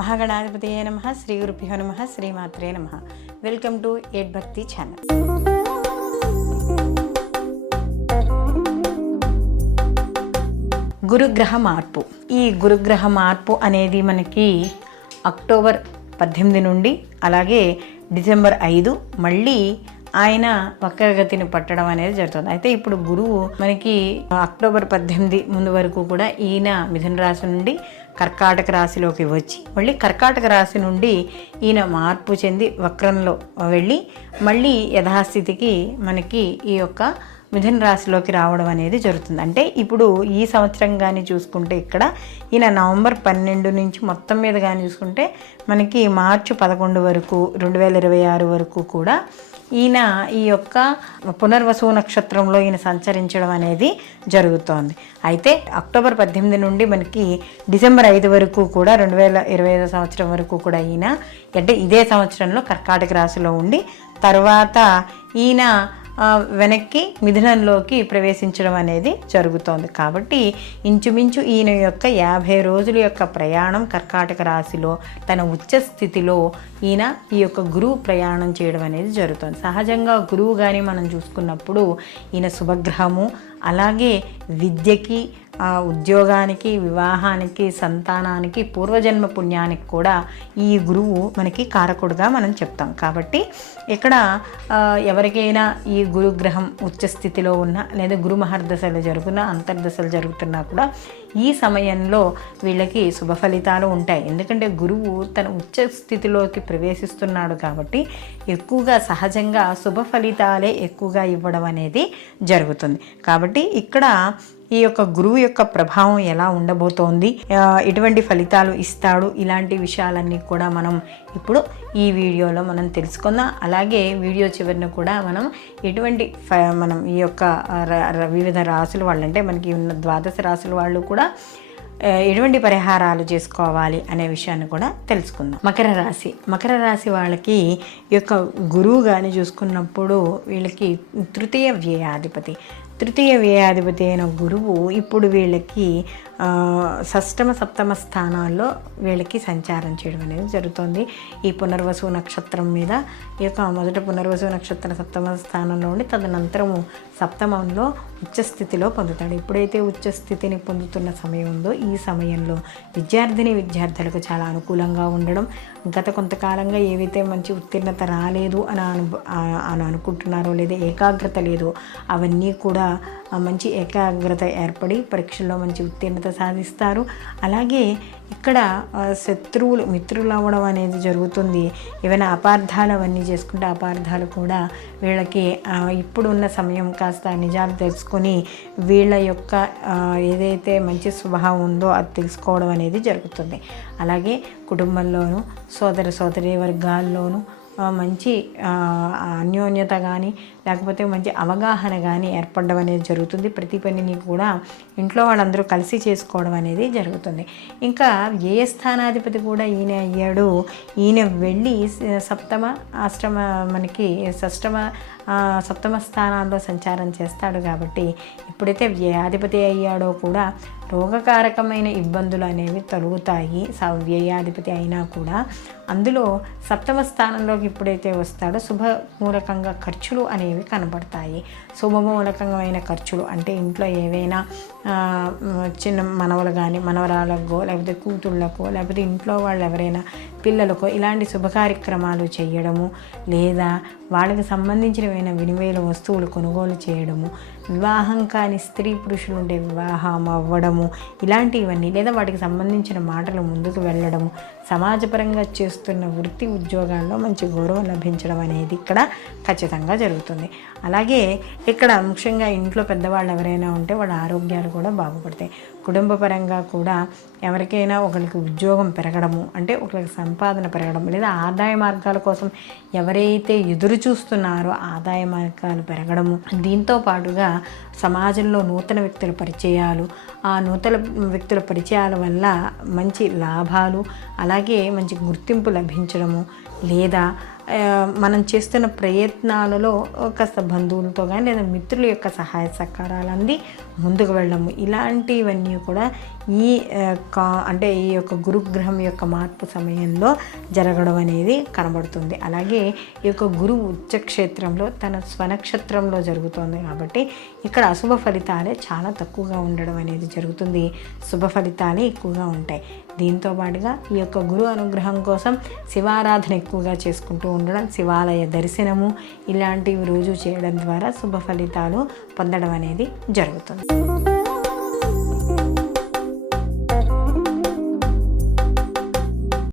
మహాగణాధిపతయే నమః. శ్రీ గురుభ్యో నమః. శ్రీమాత్రే నమః. వెల్కమ్ టు ఎడ్ భక్తి ఛానల్. గురుగ్రహ మార్పు. ఈ గురుగ్రహ మార్పు అనేది మనకి అక్టోబర్ 18 నుండి అలాగే డిసెంబర్ 5 మళ్ళీ ఆయన వక్రగతిని పట్టడం అనేది జరుగుతుంది. అయితే ఇప్పుడు గురువు మనకి అక్టోబర్ 18 ముందు వరకు కూడా ఈయన మిథున రాశి నుండి కర్కాటక రాశిలోకి వచ్చి మళ్ళీ కర్కాటక రాశి నుండి ఈయన మార్పు చెంది వక్రంలో వెళ్ళి మళ్ళీ యథాస్థితికి మనకి ఈ యొక్క మిథున రాశిలోకి రావడం అనేది జరుగుతుంది. అంటే ఇప్పుడు ఈ సంవత్సరం కానీ చూసుకుంటే ఇక్కడ ఈయన నవంబర్ 12 నుంచి మొత్తం మీద కానీ చూసుకుంటే మనకి మార్చి 11 వరకు 2026 వరకు కూడా ఈయన ఈ యొక్క పునర్వసు నక్షత్రంలో ఈయన సంచరించడం అనేది జరుగుతోంది. అయితే అక్టోబర్ 18 నుండి మనకి డిసెంబర్ 5 వరకు కూడా 2025 సంవత్సరం వరకు కూడా ఈయన అంటే ఇదే సంవత్సరంలో కర్కాటక రాశిలో ఉండి తర్వాత ఈయన వెనక్కి మిథునంలోకి ప్రవేశించడం అనేది జరుగుతోంది. కాబట్టి ఇంచుమించు ఈయన యొక్క 50 రోజుల యొక్క ప్రయాణం కర్కాటక రాశిలో తన ఉచ్చ స్థితిలో ఈయన ఈ యొక్క గురువు ప్రయాణం చేయడం అనేది జరుగుతుంది. సహజంగా గురువు కానీ మనం చూసుకున్నప్పుడు ఈయన శుభగ్రహము, అలాగే విద్యకి, ఉద్యోగానికి, వివాహానికి, సంతానానికి, పూర్వజన్మ పుణ్యానికి కూడా ఈ గురువు మనకి కారకుడుగా మనం చెప్తాం. కాబట్టి ఇక్కడ ఎవరికైనా ఈ గురుగ్రహం ఉచ్చస్థితిలో ఉన్న లేదా గురు మహర్దశలు జరుగుతున్నా అంతర్దశలు జరుగుతున్నా కూడా ఈ సమయంలో వీళ్ళకి శుభ ఫలితాలు ఉంటాయి. ఎందుకంటే గురువు తన ఉచ్చ స్థితిలోకి ప్రవేశిస్తున్నాడు కాబట్టి ఎక్కువగా సహజంగా శుభ ఫలితాలే ఎక్కువగా ఇవ్వడం అనేది జరుగుతుంది. కాబట్టి ఇక్కడ ఈ యొక్క గురువు యొక్క ప్రభావం ఎలా ఉండబోతోంది, ఎటువంటి ఫలితాలు ఇస్తాడు, ఇలాంటి విషయాలన్నీ కూడా మనం ఇప్పుడు ఈ వీడియోలో మనం తెలుసుకుందాం. అలాగే వీడియో చివరిన కూడా మనం ఈ యొక్క వివిధ రాసుల వాళ్ళు అంటే మనకి ఉన్న ద్వాదశ రాసుల వాళ్ళు కూడా ఎటువంటి పరిహారాలు చేసుకోవాలి అనే విషయాన్ని కూడా తెలుసుకుందాం. మకర రాశి వాళ్ళకి ఈ యొక్క గురువు కానీ చూసుకున్నప్పుడు వీళ్ళకి తృతీయ వ్యయాధిపతి అయిన గురువు ఇప్పుడు వీళ్ళకి షష్టమ సప్తమ స్థానాల్లో వీళ్ళకి సంచారం చేయడం అనేది జరుగుతుంది. ఈ పునర్వసు నక్షత్రం మీద ఈ యొక్క మొదట పునర్వసు నక్షత్ర సప్తమ స్థానంలో ఉండి తదనంతరము సప్తమంలో ఉచ్చస్థితిలో పొందుతాడు. ఎప్పుడైతే ఉచ్చస్థితిని పొందుతున్న సమయం ఉందో ఈ సమయంలో విద్యార్థులకు చాలా అనుకూలంగా ఉండడం, గత కొంతకాలంగా ఏవైతే మంచి ఉత్తీర్ణత రాలేదు అని అనుకుంటున్నారో లేదా ఏకాగ్రత లేదో అవన్నీ కూడా మంచి ఏకాగ్రత ఏర్పడి పరీక్షల్లో మంచి ఉత్తీర్ణత సాధిస్తారు. అలాగే ఇక్కడ శత్రువులు మిత్రులు అవ్వడం అనేది జరుగుతుంది. ఏమైనా అపార్థాలు అవన్నీ చేసుకుంటే అపార్థాలు కూడా వీళ్ళకి ఇప్పుడున్న సమయం కాస్త నిజాలు తెలుసుకొని వీళ్ళ యొక్క ఏదైతే మంచి స్వభావం ఉందో అది తెలుసుకోవడం అనేది జరుగుతుంది. అలాగే కుటుంబంలోనూ సోదరి వర్గాల్లోనూ మంచి అన్యోన్యత కానీ లేకపోతే మంచి అవగాహన కానీ ఏర్పడడం అనేది జరుగుతుంది. ప్రతి పనిని కూడా ఇంట్లో వాళ్ళందరూ కలిసి చేసుకోవడం అనేది జరుగుతుంది. ఇంకా వ్యయస్థానాధిపతి కూడా ఈయన అయ్యాడు. ఈయన వెళ్ళి సప్తమ స్థానాల్లో సంచారం చేస్తాడు. కాబట్టి ఎప్పుడైతే వ్యయాధిపతి అయ్యాడో కూడా రోగకారకమైన ఇబ్బందులు అనేవి తొలగుతాయి. వ్యయాధిపతి అయినా కూడా అందులో సప్తమ స్థానంలోకి ఎప్పుడైతే వస్తాడో శుభమూలకంగా ఖర్చులు అనేవి కనబడతాయి. శుభమూలకమైన ఖర్చులు అంటే ఇంట్లో ఏవైనా చిన్న మనవలు కానీ మనవరాలకో లేకపోతే కూతుళ్ళకో లేకపోతే ఇంట్లో వాళ్ళు ఎవరైనా పిల్లలకో ఇలాంటి శుభ కార్యక్రమాలు చేయడము, లేదా వాళ్ళకి సంబంధించినవైన విలువైన వస్తువులు కొనుగోలు చేయడము, వివాహం కాని స్త్రీ పురుషులు ఉంటే వివాహం అవ్వడము, ఇలాంటివన్నీ లేదా వాటికి సంబంధించిన మాటలు ముందుకు వెళ్ళడము, సమాజపరంగా చేస్తున్న వృత్తి ఉద్యోగాల్లో మంచి గౌరవం లభించడం అనేది ఇక్కడ ఖచ్చితంగా జరుగుతుంది. అలాగే ఇక్కడ ముఖ్యంగా ఇంట్లో పెద్దవాళ్ళు ఎవరైనా ఉంటే వాళ్ళ ఆరోగ్యాలు కూడా బాగుపడతాయి. కుటుంబ పరంగా కూడా ఎవరికైనా ఒకరికి ఉద్యోగం పెరగడము అంటే ఒకరికి సంపాదన పెరగడం లేదా ఆదాయ మార్గాల కోసం ఎవరైతే ఎదురు చూస్తున్నారో ఆదాయ మార్గాలు పెరగడము, దీంతో పాటుగా సమాజంలో నూతన వ్యక్తుల పరిచయాలు, ఆ నూతన వ్యక్తుల పరిచయాల వల్ల మంచి లాభాలు అలాగే మంచి గుర్తింపు లభించడము, లేదా మనం చేస్తున్న ప్రయత్నాలలో కాస్త బంధువులతో కానీ లేదా మిత్రుల యొక్క సహాయ సహకారాలు అంది ముందుకు వెళ్ళడము, ఇలాంటివన్నీ కూడా ఈ అంటే ఈ యొక్క గురుగ్రహం యొక్క మార్పు సమయంలో జరగడం అనేది కనబడుతుంది. అలాగే ఈ యొక్క గురువు ఉచ్చక్షేత్రంలో తన స్వనక్షత్రంలో జరుగుతుంది కాబట్టి ఇక్కడ అశుభ ఫలితాలే చాలా తక్కువగా ఉండడం అనేది జరుగుతుంది, శుభ ఫలితాలే ఎక్కువగా ఉంటాయి. దీంతో పాటుగా ఈ యొక్క గురు అనుగ్రహం కోసం శివారాధన ఎక్కువగా చేసుకుంటూ ఉండడం, శివాలయ దర్శనము ఇలాంటివి రోజు చేయడం ద్వారా శుభ ఫలితాలు పొందడం అనేది జరుగుతుంది.